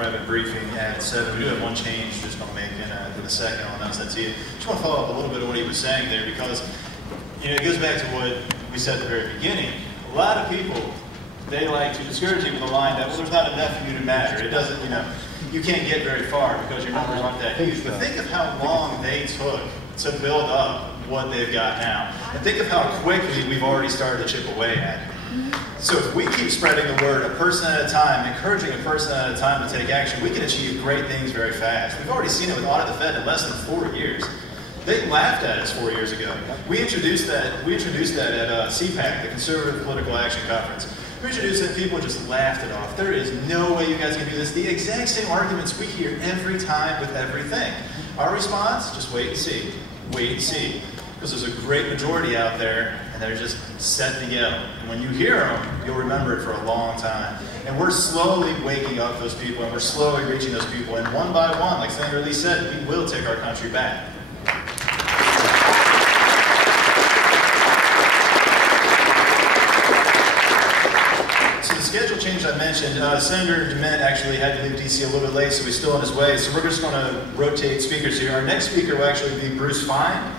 private briefing at 7. We do have one change just going to make in a second. I'll announce that to you. Just want to follow up a little bit on what he was saying there, because it goes back to what we said at the very beginning. A lot of people, they like to discourage you with the line that, well, there's not enough of you to matter. It doesn't, you can't get very far because your numbers aren't that huge. But think of how long they took to build up what they've got now. And think of how quickly we've already started to chip away at it. So if we keep spreading the word a person at a time, encouraging a person at a time to take action, we can achieve great things very fast. We've already seen it with Audit the Fed in less than 4 years. They laughed at us 4 years ago. We introduced that at CPAC, the Conservative Political Action Conference. We introduced it and people just laughed it off. There is no way you guys can do this. The exact same arguments we hear every time with everything. Our response? Just wait and see. Wait and see. Because there's a great majority out there, and they're just set to go. And when you hear them, you'll remember it for a long time. And we're slowly waking up those people, and we're slowly reaching those people. And one by one, like Senator Lee said, we will take our country back. So the schedule change I mentioned, Senator DeMint actually had to leave D.C. a little bit late, so he's still on his way. So we're just going to rotate speakers here. Our next speaker will actually be Bruce Fein.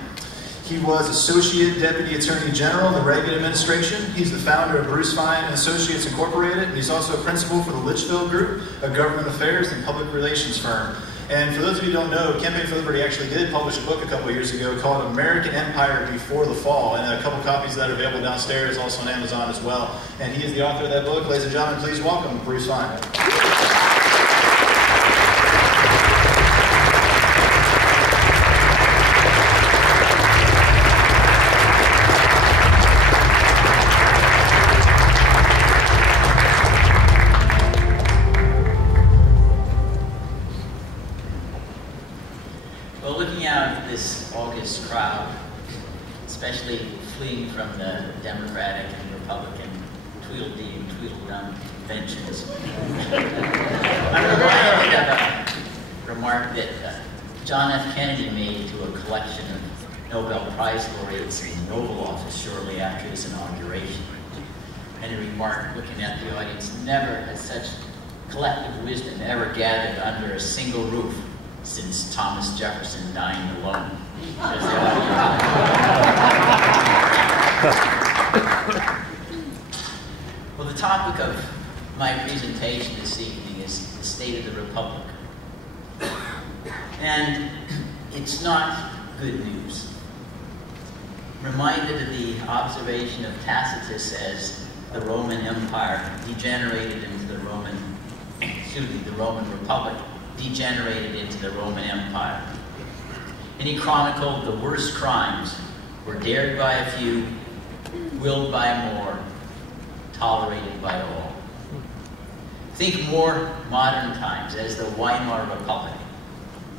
He was Associate Deputy Attorney General in the Reagan administration. He's the founder of Bruce Fein and Associates Incorporated, and he's also a principal for the Litchfield Group, a government affairs and public relations firm. And for those of you who don't know, Campaign for Liberty actually did publish a book a couple of years ago called American Empire Before the Fall, and a couple copies that are available downstairs, also on Amazon as well. And he is the author of that book. Ladies and gentlemen, please welcome Bruce Fein. Crowd, especially fleeing from the Democratic and Republican Tweedledee and Tweedledum conventions. I'm reminded of a remark that John F. Kennedy made to a collection of Nobel Prize laureates in the Oval Office shortly after his inauguration. And he remarked, looking at the audience, never has such collective wisdom ever gathered under a single roof since Thomas Jefferson dined alone. Well, the topic of my presentation this evening is the state of the Republic. And it's not good news. I'm reminded of the observation of Tacitus as the Roman Empire degenerated into the Roman Republic degenerated into the Roman Empire. And he chronicled the worst crimes were dared by a few, willed by more, tolerated by all. Think more modern times as the Weimar Republic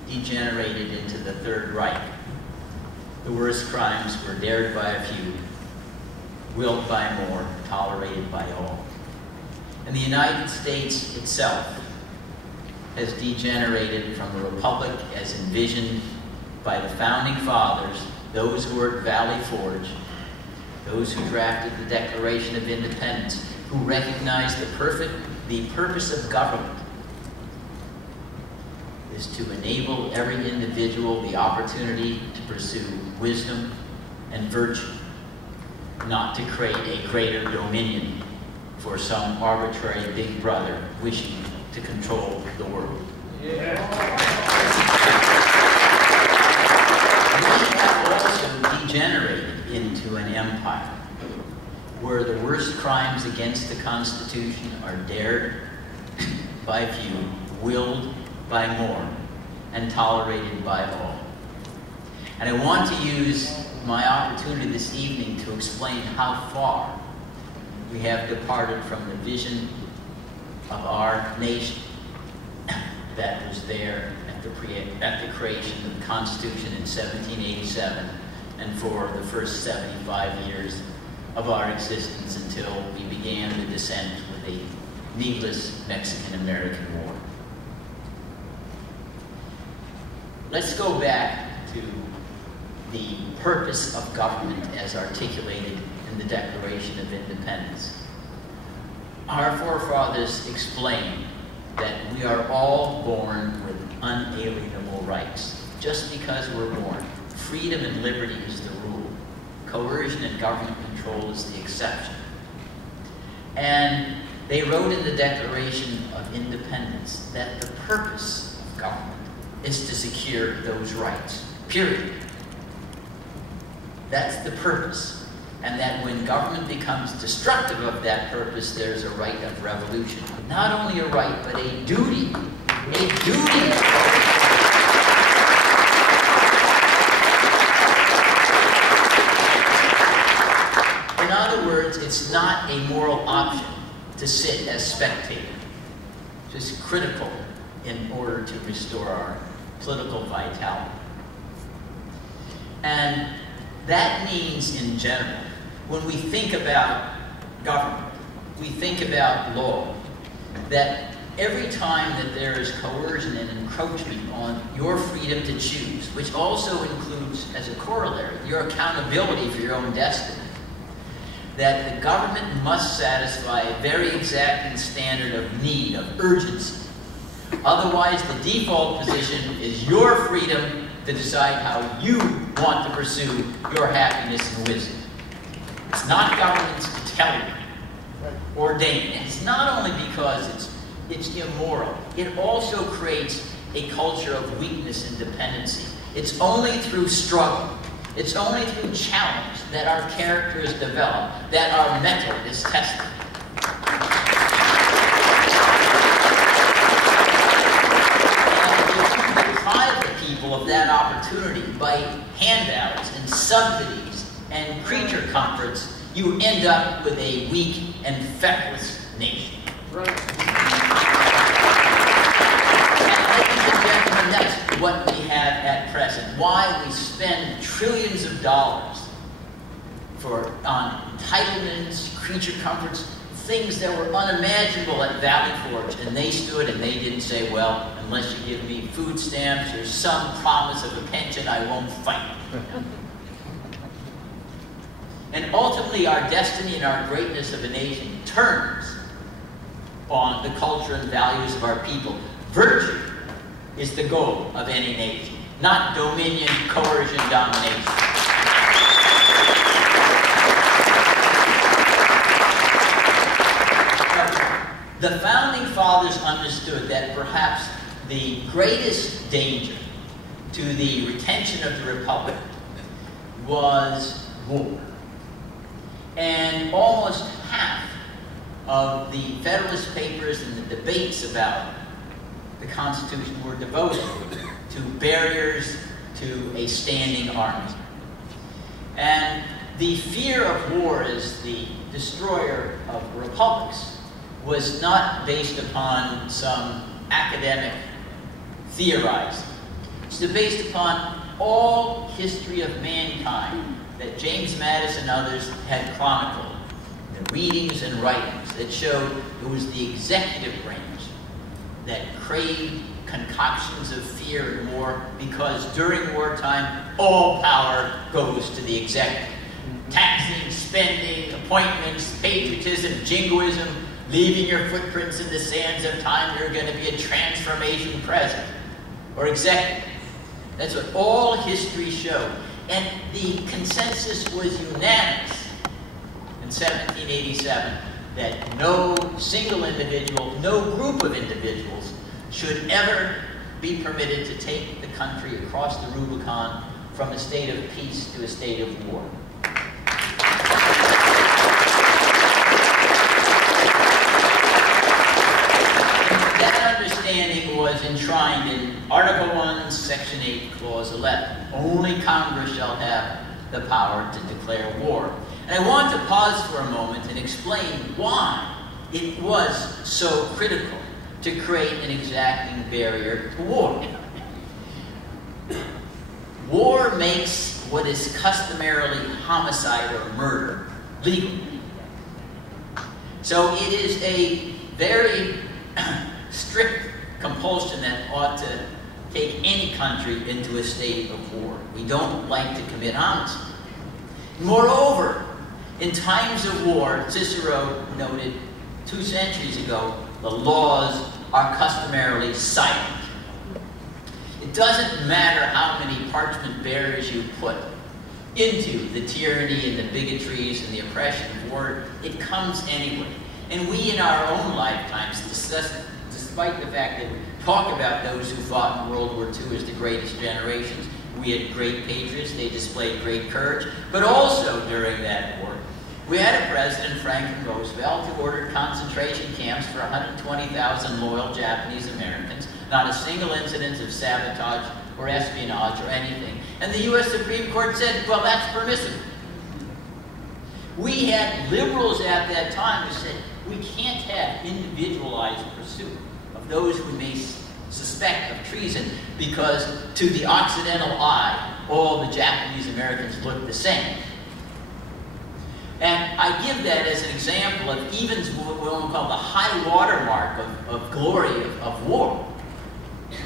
degenerated into the Third Reich. The worst crimes were dared by a few, willed by more, tolerated by all. And the United States itself has degenerated from a republic as envisioned by the Founding Fathers, those who were at Valley Forge, those who drafted the Declaration of Independence, who recognized the purpose of government is to enable every individual the opportunity to pursue wisdom and virtue, not to create a greater dominion for some arbitrary big brother wishing to control the world. Yeah. Degenerated into an empire where the worst crimes against the Constitution are dared by few, willed by more, and tolerated by all. And I want to use my opportunity this evening to explain how far we have departed from the vision of our nation that was there at the creation of the Constitution in 1787 and for the first 75 years of our existence until we began the descent with a needless Mexican-American War. Let's go back to the purpose of government as articulated in the Declaration of Independence. Our forefathers explained that we are all born with unalienable rights, just because we're born. Freedom and liberty is the rule. Coercion and government control is the exception. And they wrote in the Declaration of Independence that the purpose of government is to secure those rights, period. That's the purpose. And that when government becomes destructive of that purpose, there's a right of revolution. Not only a right, but a duty. A duty. In other words, it's not a moral option to sit as spectator. It's critical in order to restore our political vitality. And that means, in general, when we think about government, we think about law, that every time that there is coercion and encroachment on your freedom to choose, which also includes, as a corollary, your accountability for your own destiny, that the government must satisfy a very exacting standard of need, of urgency. Otherwise, the default position is your freedom to decide how you want to pursue your happiness and wisdom. It's not government's to tell you, ordain. And it's not only because it's immoral. It also creates a culture of weakness and dependency. It's only through struggle, it's only through challenge that our character is developed, that our mettle is tested. Of that opportunity by handouts and subsidies and creature comforts, you end up with a weak and feckless nation. Right. And ladies and gentlemen, that's what we have at present. Why we spend trillions of dollars on entitlements, creature comforts, things that were unimaginable at Valley Forge, and they stood and they didn't say, well, unless you give me food stamps or some promise of a pension, I won't fight. And ultimately, our destiny and our greatness of a nation turns on the culture and values of our people. Virtue is the goal of any nation, not dominion, coercion, domination. The Founding Fathers understood that perhaps the greatest danger to the retention of the Republic was war. And almost half of the Federalist Papers and the debates about the Constitution were devoted to barriers to a standing army. And the fear of war as the destroyer of republics was not based upon some academic theorizing. It's based upon all history of mankind that James Madison and others had chronicled, the readings and writings that showed it was the executive branch that craved concoctions of fear and war, because during wartime, all power goes to the executive. Taxing, spending, appointments, patriotism, jingoism, leaving your footprints in the sands of time, you're going to be a transformation president or executive. That's what all history showed. And the consensus was unanimous in 1787 that no single individual, no group of individuals should ever be permitted to take the country across the Rubicon from a state of peace to a state of war. Was enshrined in Article 1, Section 8, Clause 11. Only Congress shall have the power to declare war. And I want to pause for a moment and explain why it was so critical to create an exacting barrier to war. War makes what is customarily homicide or murder legal. So it is a very strict compulsion that ought to take any country into a state of war. We don't like to commit homicide. Moreover, in times of war, Cicero noted 2 centuries ago, the laws are customarily silent. It doesn't matter how many parchment bearers you put into the tyranny and the bigotries and the oppression of war, it comes anyway. And we in our own lifetimes, despite the fact that we talk about those who fought in World War II as the greatest generations, we had great patriots, they displayed great courage, but also during that war, we had a president, Franklin Roosevelt, who ordered concentration camps for 120,000 loyal Japanese Americans, not a single incident of sabotage or espionage or anything. And the U.S. Supreme Court said, well, that's permissible. We had liberals at that time who said, we can't have individualized pursuit of those we may suspect of treason because to the Occidental eye, all the Japanese Americans look the same. And I give that as an example of even what we call the high water mark of glory of war.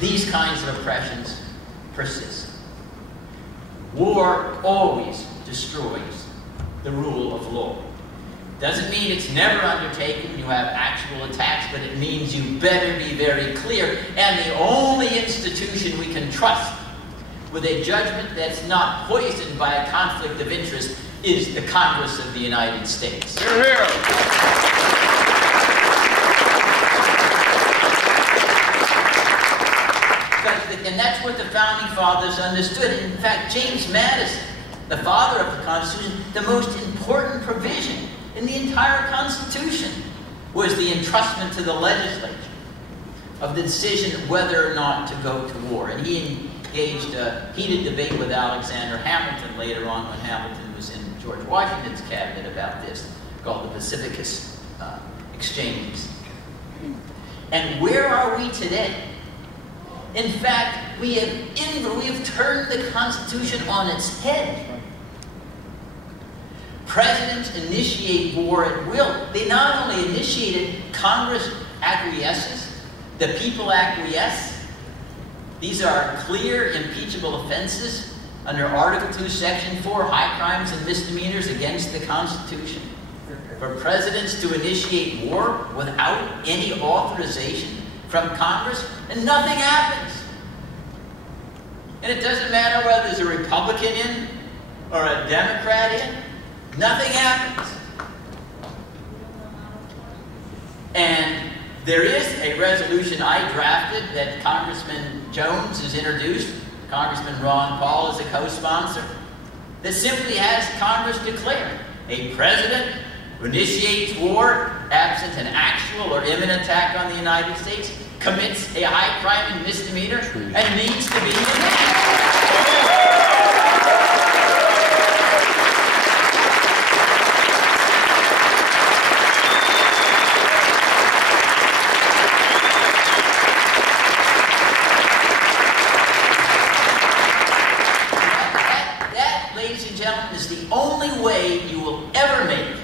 These kinds of oppressions persist. War always destroys the rule of law. Doesn't mean it's never undertaken when you have actual attacks, but it means you better be very clear. And the only institution we can trust with a judgment that's not poisoned by a conflict of interest is the Congress of the United States. Hear, hear. And that's what the Founding Fathers understood. In fact, James Madison, the father of the Constitution, the most important provision in the entire Constitution was the entrustment to the legislature of the decision whether or not to go to war. And he engaged a heated debate with Alexander Hamilton later on when Hamilton was in George Washington's cabinet about this, called the Pacificus exchanges. And where are we today? In fact, we have turned the Constitution on its head. Presidents initiate war at will. They not only initiate it, Congress acquiesces, the people acquiesce. These are clear impeachable offenses under Article 2, Section 4, high crimes and misdemeanors against the Constitution. For presidents to initiate war without any authorization from Congress, and nothing happens. And it doesn't matter whether there's a Republican in or a Democrat in, nothing happens. And there is a resolution I drafted that Congressman Jones has introduced, Congressman Ron Paul is a co-sponsor, that simply has Congress declare a president who initiates war absent an actual or imminent attack on the United States commits a high crime and misdemeanor and needs to be impeached. That, ladies and gentlemen, is the only way you will ever make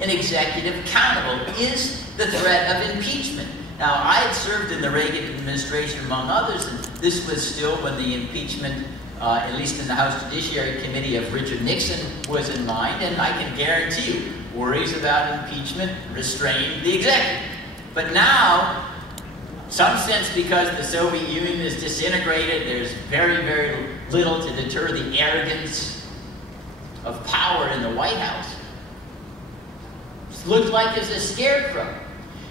an executive accountable, is the threat of impeachment. Now, I had served in the Reagan administration, among others, and this was still when the impeachment, at least in the House Judiciary Committee of Richard Nixon, was in mind, and I can guarantee you, worries about impeachment restrained the executive. But now, in some sense, because the Soviet Union is disintegrated, there's very, very little to deter the arrogance of power in the White House. It looks like there's a scarecrow.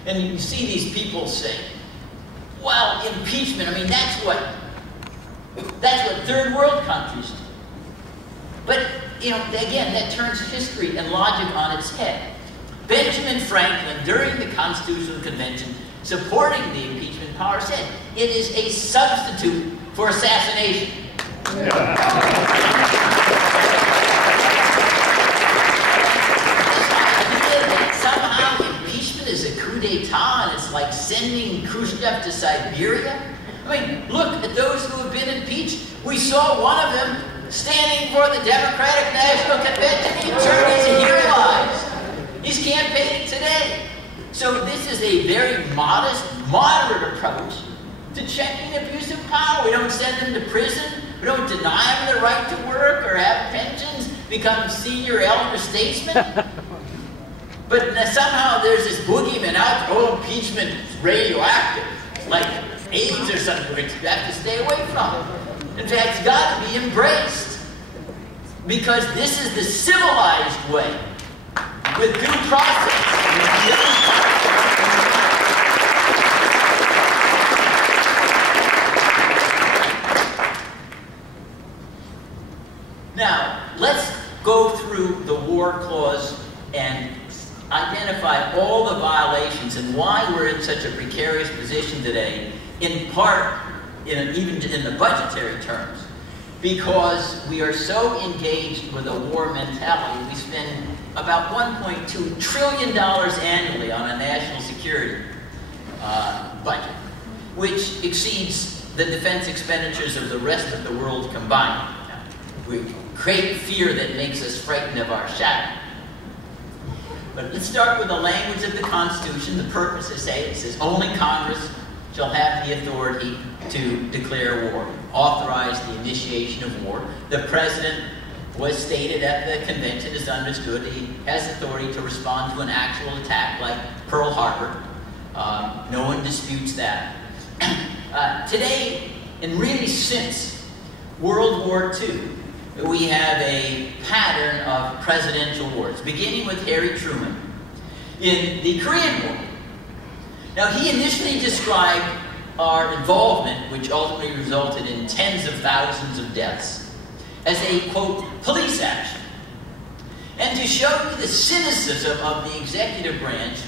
And you see these people say, well, impeachment, I mean, that's what third world countries do. But, you know, again, that turns history and logic on its head. Benjamin Franklin, during the Constitutional Convention, supporting the impeachment power, said, it is a substitute for assassination. Is a coup d'etat, and it's like sending Khrushchev to Siberia. I mean, look at those who have been impeached. We saw one of them standing for the Democratic National Convention. He turned his hero eyes. He's campaigning today. So this is a very modest, moderate approach to checking abuse of power. We don't send them to prison. We don't deny them the right to work or have pensions, become senior elder statesmen. But somehow there's this boogeyman out, oh, impeachment is radioactive. like AIDS or something which you have to stay away from. In fact, it's got to be embraced. Because this is the civilized way, with due process. Now, let's go through the war clause and identify all the violations and why we're in such a precarious position today, in part, even in the budgetary terms. Because we are so engaged with a war mentality, we spend about $1.2 trillion annually on a national security budget, which exceeds the defense expenditures of the rest of the world combined. We create fear that makes us frightened of our shadow. But let's start with the language of the Constitution. The purpose is it says only Congress shall have the authority to declare war, authorize the initiation of war. The President was stated at the convention, is understood, he has authority to respond to an actual attack like Pearl Harbor. No one disputes that. Today, and really since World War II, we have a pattern of presidential wars, beginning with Harry Truman in the Korean War. Now, he initially described our involvement, which ultimately resulted in tens of thousands of deaths, as a, quote, police action. And to show you the cynicism of the executive branch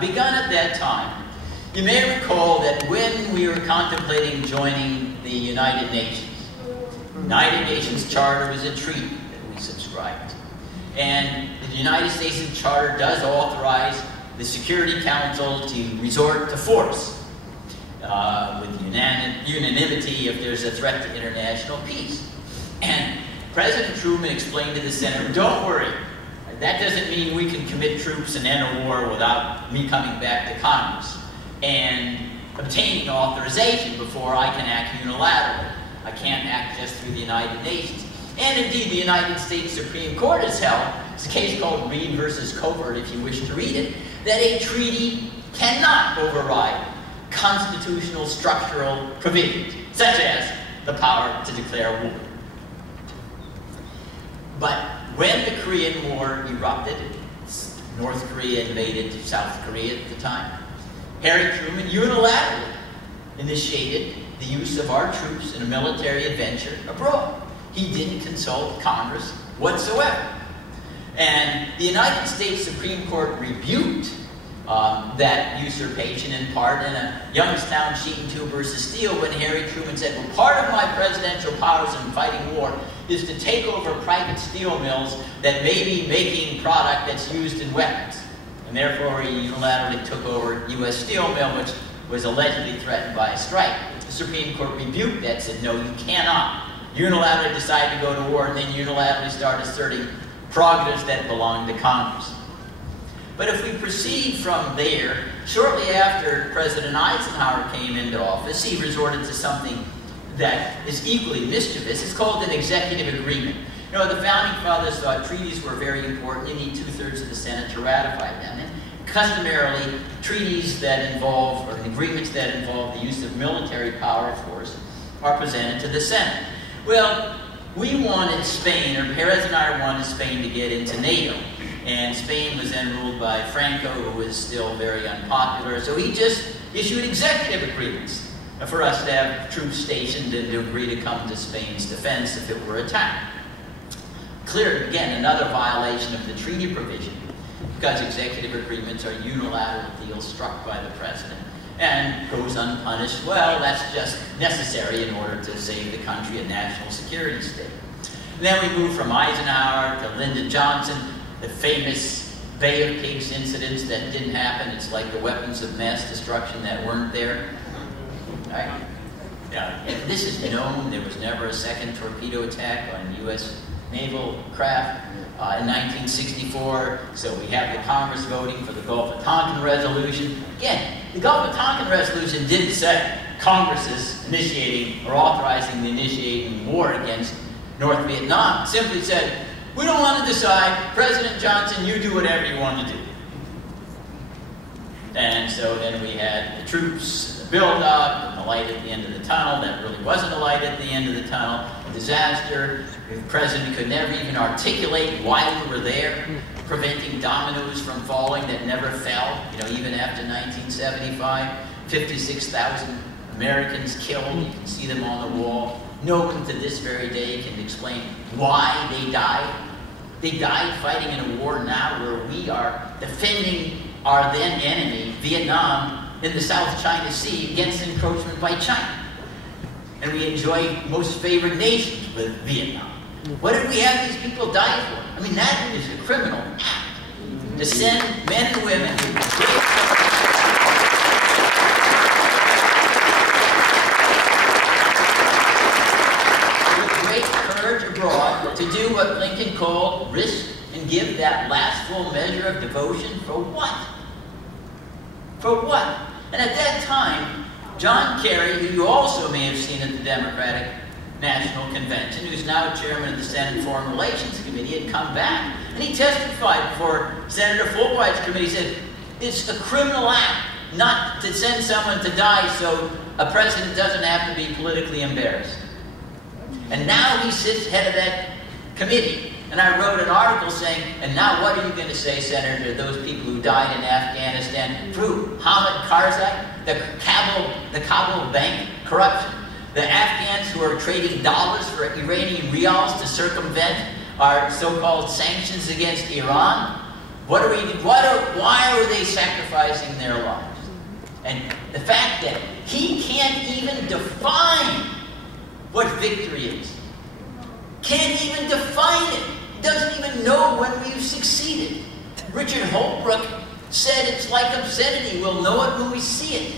begun at that time, you may recall that when we were contemplating joining the United Nations, the United Nations Charter was a treaty that we subscribed to. And the United States Charter does authorize the Security Council to resort to force with unanimity if there's a threat to international peace. And President Truman explained to the Senate, don't worry, that doesn't mean we can commit troops and end a war without me coming back to Congress and obtaining authorization before I can act unilaterally. I can't act just through the United Nations. And indeed, the United States Supreme Court has held, it's a case called Reed versus Covert, if you wish to read it, that a treaty cannot override constitutional structural provisions, such as the power to declare war. But when the Korean War erupted, North Korea invaded South Korea at the time, Harry Truman unilaterally initiated the use of our troops in a military adventure abroad. He didn't consult Congress whatsoever. And the United States Supreme Court rebuked that usurpation in part in a Youngstown Sheet and Tube versus Steel when Harry Truman said, well, part of my presidential powers in fighting war is to take over private steel mills that may be making product that's used in weapons. And therefore, he unilaterally took over U.S. Steel Mill, which was allegedly threatened by a strike. The Supreme Court rebuked that, said, no, you cannot unilaterally decide to go to war and then unilaterally start asserting prerogatives that belong to Congress. But if we proceed from there, shortly after President Eisenhower came into office, he resorted to something that is equally mischievous. It's called an executive agreement. You know, the Founding Fathers thought treaties were very important. You need 2/3 of the Senate to ratify them. And customarily, treaties that involve, or agreements that involve the use of military power or force are presented to the Senate. Well, we wanted Spain, or Perez and I wanted Spain to get into NATO. And Spain was then ruled by Franco, who was still very unpopular. So he just issued executive agreements for us to have troops stationed and to agree to come to Spain's defense if it were attacked. Clearly, again, another violation of the treaty provision, because executive agreements are unilateral deals struck by the president and goes unpunished. Well, that's just necessary in order to save the country a national security state. And then we move from Eisenhower to Lyndon Johnson, the famous Bay of Pigs incidents that didn't happen. It's like the weapons of mass destruction that weren't there. Right? Yeah. And this is known. There was never a second torpedo attack on U.S. naval craft in 1964. So we have the Congress voting for the Gulf of Tonkin Resolution. Again, the Gulf of Tonkin Resolution didn't say Congress is initiating or authorizing the initiating war against North Vietnam. It simply said, we don't want to decide. President Johnson, you do whatever you want to do. And so then we had the troops build up, and the light at the end of the tunnel that really wasn't a light at the end of the tunnel, disaster. The president could never even articulate why we were there, preventing dominoes from falling that never fell, you know, even after 1975. 56,000 Americans killed, you can see them on the wall. No one to this very day can explain why they died. They died fighting in a war now where we are defending our then enemy, Vietnam, in the South China Sea against encroachment by China. And we enjoy most favored nations with Vietnam. What did we have these people die for? I mean, that is a criminal act. To send men and women with great courage abroad to do what Lincoln called risk and give that last full measure of devotion for what? For what? And at that time, John Kerry, who you also may have seen at the Democratic National Convention, who's now chairman of the Senate Foreign Relations Committee, had come back, and he testified before Senator Fulbright's committee. He said, it's a criminal act not to send someone to die so a president doesn't have to be politically embarrassed. And now he sits head of that committee. And I wrote an article saying, and now what are you going to say, Senator, to those people who died in Afghanistan through Hamid Karzai, the Kabul bank corruption, the Afghans who are trading dollars for Iranian rials to circumvent our so-called sanctions against Iran? Why are they sacrificing their lives? And the fact that he can't even define what victory is. Can't even define it. Doesn't even know when we've succeeded. Richard Holbrooke said it's like obscenity. We'll know it when we see it.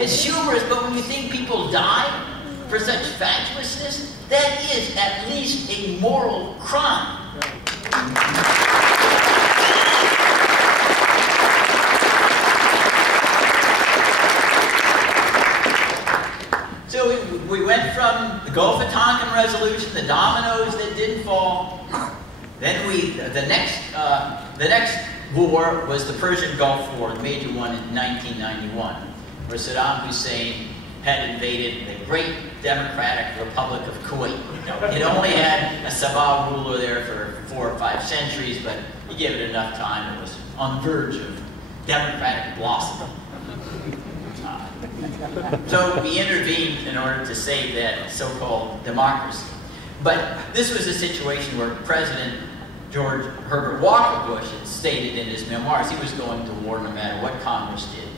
It's humorous, but when you think people die for such fatuousness, that is at least a moral crime. So we went from the Gulf of Tonkin resolution, the dominoes that didn't fall. Then the next war was the Persian Gulf War, the major one in 1991, where Saddam Hussein had invaded the great Democratic Republic of Kuwait. It only had a Sabah ruler there for 4 or 5 centuries, but you give it enough time, it was on the verge of democratic blossom. So we intervened in order to save that so-called democracy. But this was a situation where President George Herbert Walker Bush had stated in his memoirs he was going to war no matter what Congress did.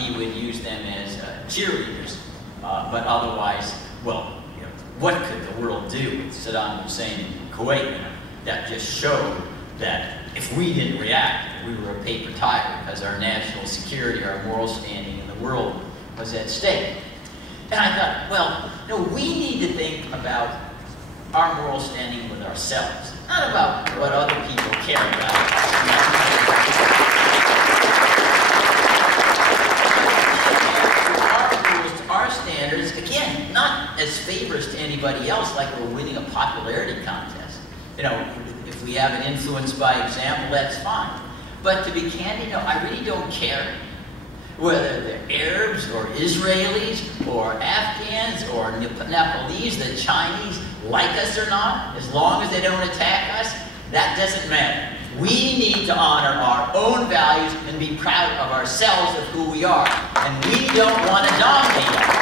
He would use them as cheerleaders, but otherwise, well, you know, what could the world do with Saddam Hussein in Kuwait? That just showed that if we didn't react, we were a paper tiger because our national security, our moral standing in the world was at stake. And I thought, well, no, we need to think about our moral standing with ourselves, not about what other people care about. Our rules, our standards, again, not as favors to anybody else like we're winning a popularity contest. You know, if we have an influence by example, that's fine. But to be candid, no, I really don't care whether they're Arabs or Israelis or Afghans or Nepalese, the Chinese, like us or not, as long as they don't attack us, that doesn't matter. We need to honor our own values and be proud of ourselves of who we are. And we don't want to dominate others.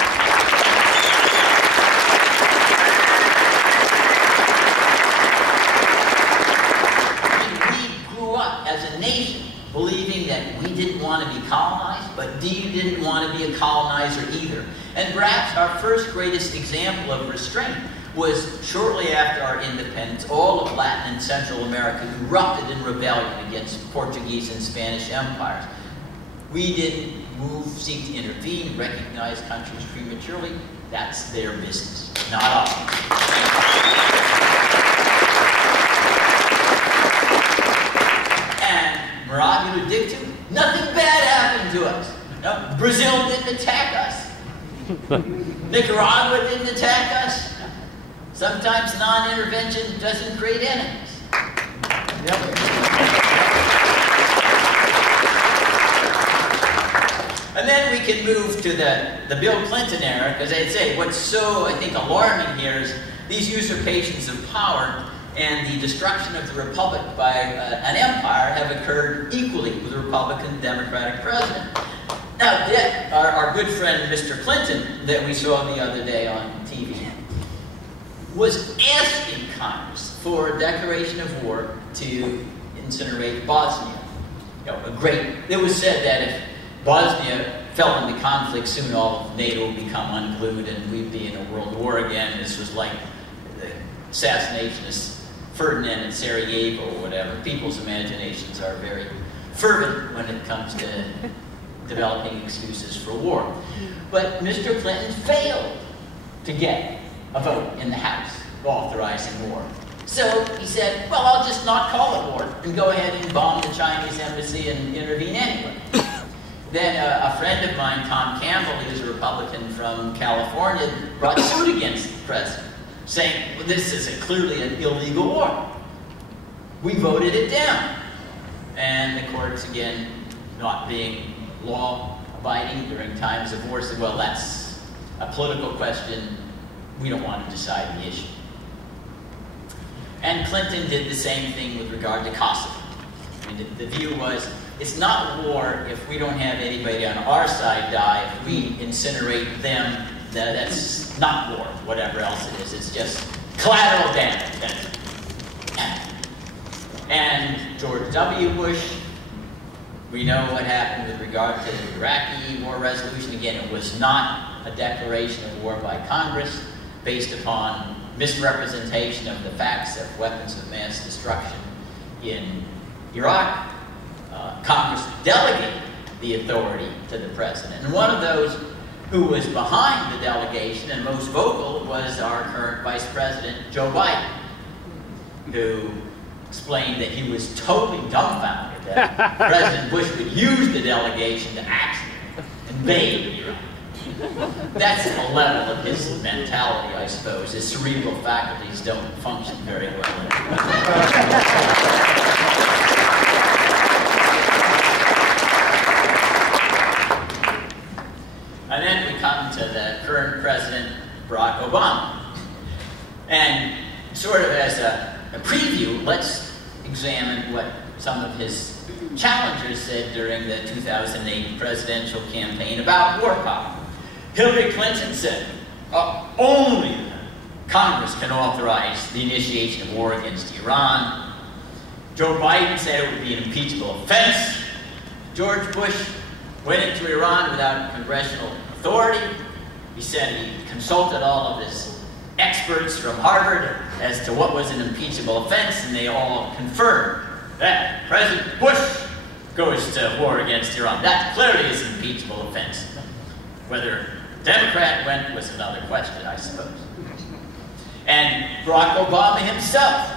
We grew up as a nation believing that we didn't want to be colonized, but you didn't want to be a colonizer either. And perhaps our first greatest example of restraint was shortly after our independence, all of Latin and Central America erupted in rebellion against Portuguese and Spanish empires. We didn't seek to intervene, recognize countries prematurely. That's their business, not ours. Mirabile dictu, nothing bad happened to us. No, Brazil didn't attack us. Nicaragua didn't attack us. Sometimes non-intervention doesn't create enemies. And then we can move to the Bill Clinton era, because I'd say what's so, I think, alarming here is these usurpations of power and the destruction of the republic by an empire have occurred equally with a Republican Democratic president. Now, our good friend Mr. Clinton, that we saw the other day on TV, was asking Congress for a declaration of war to incinerate Bosnia. It was said that if Bosnia fell into conflict, soon all of NATO would become unglued and we'd be in a world war again. This was like the assassination of Ferdinand in Sarajevo or whatever. People's imaginations are very fervent when it comes to developing excuses for war. But Mr. Clinton failed to get a vote in the House authorizing war. So he said, well, I'll just not call it war and go ahead and bomb the Chinese embassy and intervene anyway. Then a friend of mine, Tom Campbell, who's a Republican from California, brought suit against the president, saying, well, this is clearly an illegal war. We voted it down. And the courts, again, not being law-abiding during times of war, said, well, that's a political question. We don't want to decide the issue. And Clinton did the same thing with regard to Kosovo. I mean, the view was, it's not war if we don't have anybody on our side die. If we incinerate them, that's not war, whatever else it is. It's just collateral damage. And George W. Bush, we know what happened with regard to the Iraqi war resolution. Again, it was not a declaration of war by Congress based upon misrepresentation of the facts of weapons of mass destruction in Iraq. Congress delegated the authority to the president. And one of those who was behind the delegation and most vocal was our current Vice President, Joe Biden, who explained that he was totally dumbfounded that President Bush would use the delegation to actually invade Iraq. That's the level of his mentality, I suppose. His cerebral faculties don't function very well. And then we come to the current president, Barack Obama. And sort of as a preview, let's examine what some of his challengers said during the 2008 presidential campaign about war power. Hillary Clinton said, only Congress can authorize the initiation of war against Iran. Joe Biden said it would be an impeachable offense. George Bush went into Iran without congressional authority. He said he consulted all of his experts from Harvard as to what was an impeachable offense, and they all confirmed that President Bush goes to war against Iran. That clearly is an impeachable offense. Whether a Democrat went was another question, I suppose. And Barack Obama himself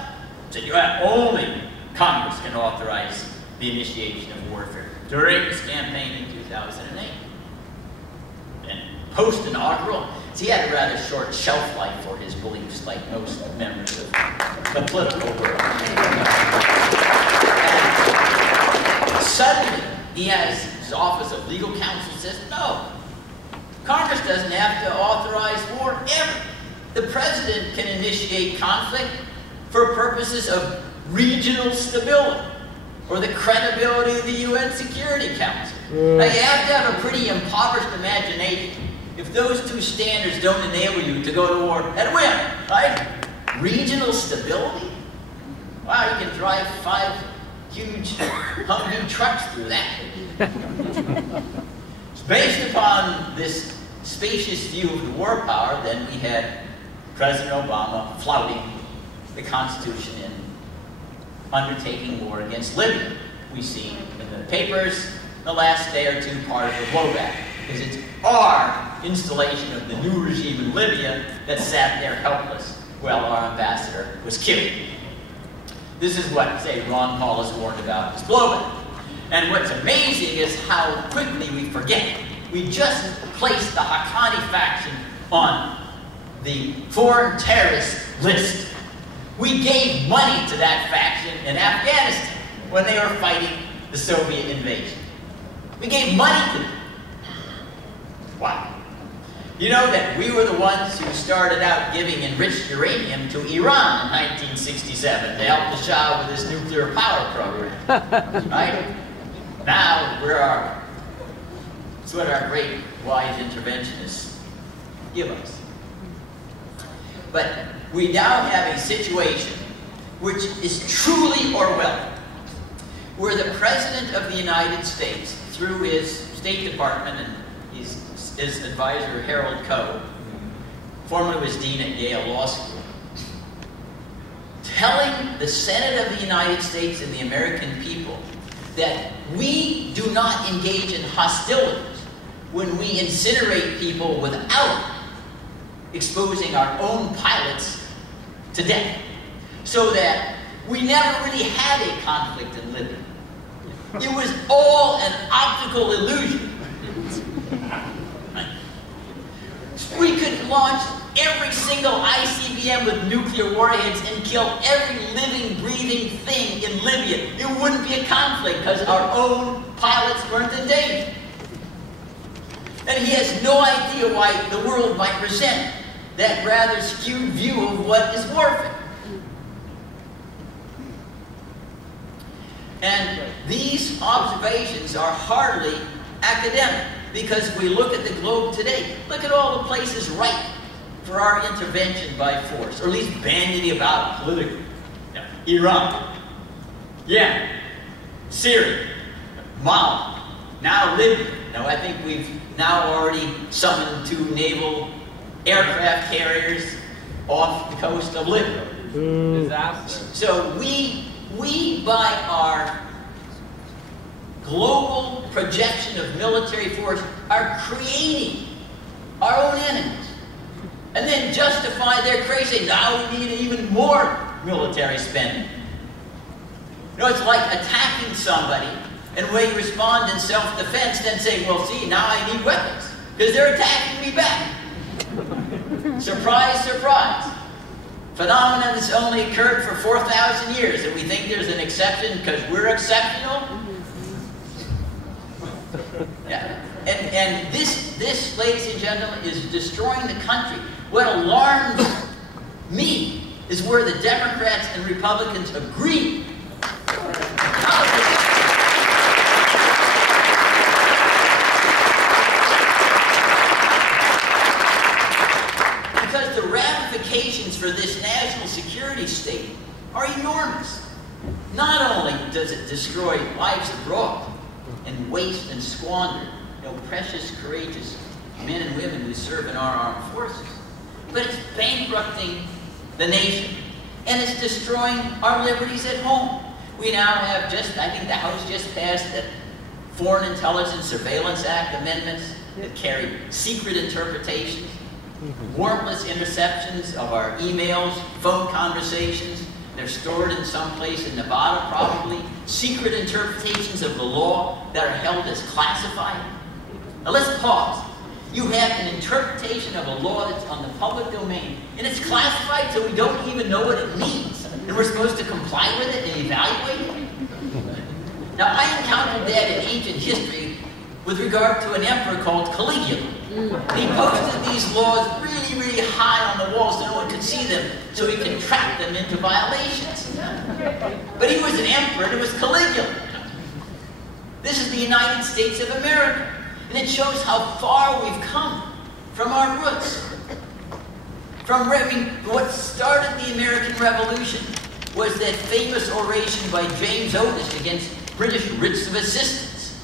said, only Congress can authorize the initiation of warfare during his campaign in 2008. And post-inaugural, he had a rather short shelf life for his beliefs, like most members of the political world. And suddenly, he has his Office of Legal Counsel says, no, Congress doesn't have to authorize war ever. The president can initiate conflict for purposes of regional stability or the credibility of the UN Security Council. Now, you have to have a pretty impoverished imagination if those two standards don't enable you to go to war at will, right? Regional stability? Wow, you can drive 5 huge Humvee trucks through that. Based upon this spacious view of the war power, then we had President Obama flouting the Constitution and undertaking war against Libya. We see in the papers the last day or two part of the blowback, because it's our installation of the new regime in Libya that sat there helpless while our ambassador was killed. This is what, say, Ron Paul has warned about this blowback. And what's amazing is how quickly we forget. We just placed the Haqqani faction on the foreign terrorist list. We gave money to that faction in Afghanistan when they were fighting the Soviet invasion. We gave money to them. Wow. You know that we were the ones who started out giving enriched uranium to Iran in 1967 to help the Shah with his nuclear power program, right? Now, where are we? It's what our great wise interventionists give us. But we now have a situation which is truly Orwellian, where the President of the United States, through his State Department and his advisor, Harold Coe, formerly was dean at Yale Law School, telling the Senate of the United States and the American people that we do not engage in hostilities when we incinerate people without exposing our own pilots to death. So that we never really had a conflict in Libya. It was all an optical illusion. We could launch every single ICBM with nuclear warheads and kill every living, breathing thing in Libya. It wouldn't be a conflict because our own pilots weren't in danger. And he has no idea why the world might resent that rather skewed view of what is warfare. And these observations are hardly academic, because we look at the globe today. Look at all the places ripe for our intervention by force, or at least bandying about politically. Iran, Yemen, Syria, Mali, now Libya. Now I think we've now already summoned 2 naval aircraft carriers off the coast of Libya. Disaster. So we by our global projection of military force are creating our own enemies. And then justify their crazy, now we need even more military spending. You know, it's like attacking somebody, and when you respond in self-defense, then say, well, see, now I need weapons, because they're attacking me back. Surprise, surprise. Phenomenon that's only occurred for 4,000 years, and we think there's an exception because we're exceptional. Yeah. And this, ladies and gentlemen, is destroying the country. What alarms me is where the Democrats and Republicans agree. Because the ramifications for this national security state are enormous. Not only does it destroy lives abroad and waste and squander precious, courageous men and women who serve in our armed forces, but it's bankrupting the nation, and it's destroying our liberties at home. We now have I think the House just passed the Foreign Intelligence Surveillance Act amendments that carry secret interpretations, warrantless interceptions of our emails, phone conversations. They're stored in some place in Nevada, probably. Secret interpretations of the law that are held as classified. Now let's pause. You have an interpretation of a law that's on the public domain, and it's classified so we don't even know what it means. And we're supposed to comply with it and evaluate it? Now I encountered that in ancient history with regard to an emperor called Caligula. He posted these laws really, really high on the wall so no one could see them, so he could trap them into violations. But he was an emperor, and it was Caligula. This is the United States of America. And it shows how far we've come from our roots. What started the American Revolution was that famous oration by James Otis against British writs of assistance,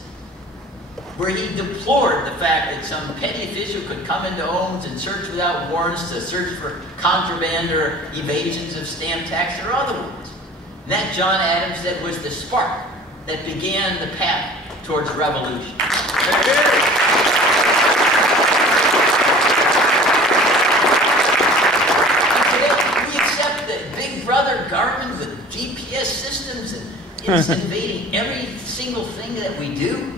where he deplored the fact that some petty official could come into homes and search without warrants to search for contraband or evasions of stamp tax or otherwise. And that, John Adams said, was the spark that began the path towards revolution. Today, we accept that Big Brother government with GPS systems and it's invading every single thing that we do.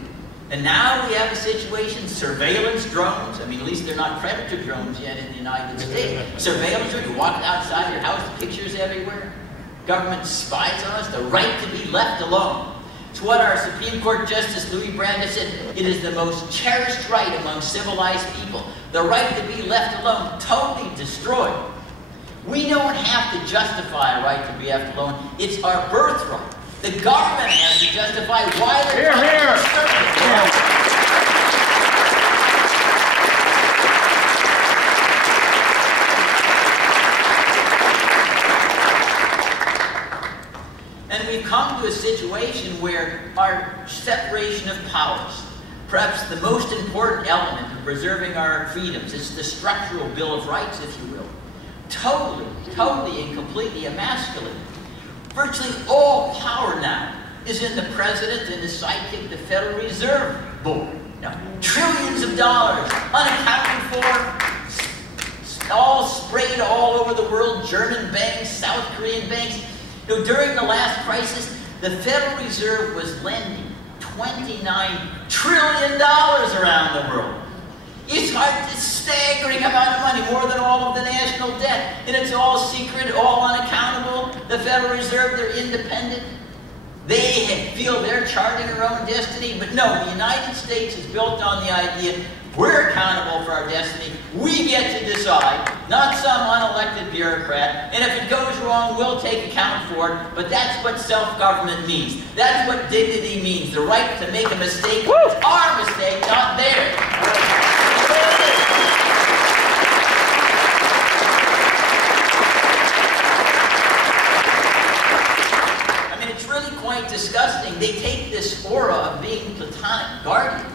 And now we have a situation, surveillance drones. I mean, at least they're not predator drones yet in the United States. Surveillance drones, you walk outside your house, pictures everywhere. Government spies on us, the right to be left alone. It's what our Supreme Court Justice Louis Brandeis said. It is the most cherished right among civilized people. The right to be left alone, totally destroyed. We don't have to justify a right to be left alone. It's our birthright. The government has to justify why they're And we've come to a situation where our separation of powers, perhaps the most important element of preserving our freedoms, is the structural Bill of Rights, if you will, totally and completely emasculated. Virtually all power now is in the president and his sidekick, the Federal Reserve Board. Now, trillions of dollars unaccounted for, all sprayed all over the world, German banks, South Korean banks. You know, during the last crisis, the Federal Reserve was lending $29 trillion around the world. It's a staggering amount of money, more than all of the national debt. And it's all secret, all unaccountable. The Federal Reserve, they're independent. They feel they're charting their own destiny. But no, the United States is built on the idea we're accountable for our destiny. We get to decide, not some unelected bureaucrat. And if it goes wrong, we'll take account for it. But that's what self-government means. That's what dignity means. The right to make a mistake. It's our mistake, not theirs. I mean, it's really quite disgusting. They take this aura of being platonic guardians.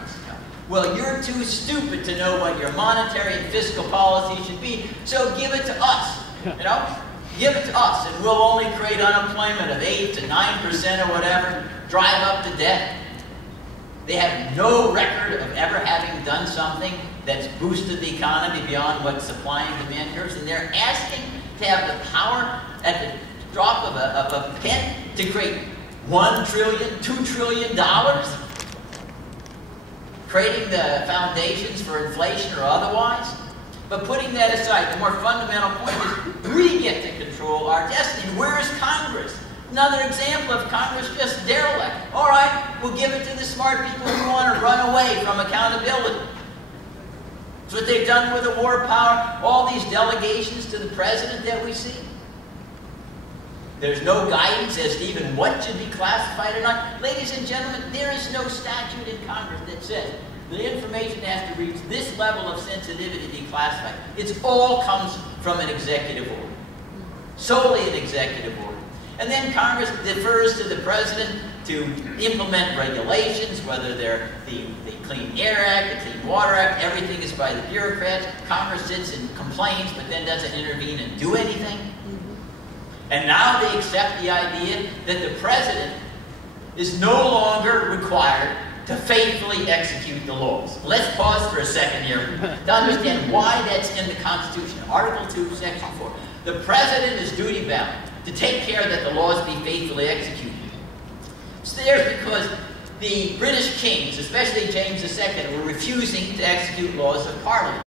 Well, you're too stupid to know what your monetary and fiscal policy should be, so give it to us, you know? Give it to us, and we'll only create unemployment of 8 to 9% or whatever, drive up the debt. They have no record of ever having done something that's boosted the economy beyond what supply and demand curves, and they're asking to have the power at the drop of a pen to create $1 trillion, $2 trillion, creating the foundations for inflation or otherwise. But putting that aside, the more fundamental point is we get to control our destiny. Where is Congress? Another example of Congress just derelict. All right, we'll give it to the smart people who want to run away from accountability. It's what they've done with the war power, all these delegations to the president that we see. There's no guidance as to even what should be classified or not. Ladies and gentlemen, there is no statute in Congress that says the information has to reach this level of sensitivity to be classified. It all comes from an executive order, solely an executive order. And then Congress defers to the president to implement regulations, whether they're the Clean Air Act, the Clean Water Act, everything is by the bureaucrats. Congress sits and complains, but then doesn't intervene and do anything. And now they accept the idea that the president is no longer required to faithfully execute the laws. Let's pause for a second here to understand why that's in the Constitution. Article 2, Section 4. The president is duty-bound to take care that the laws be faithfully executed. It's there because the British kings, especially James II, were refusing to execute laws of Parliament.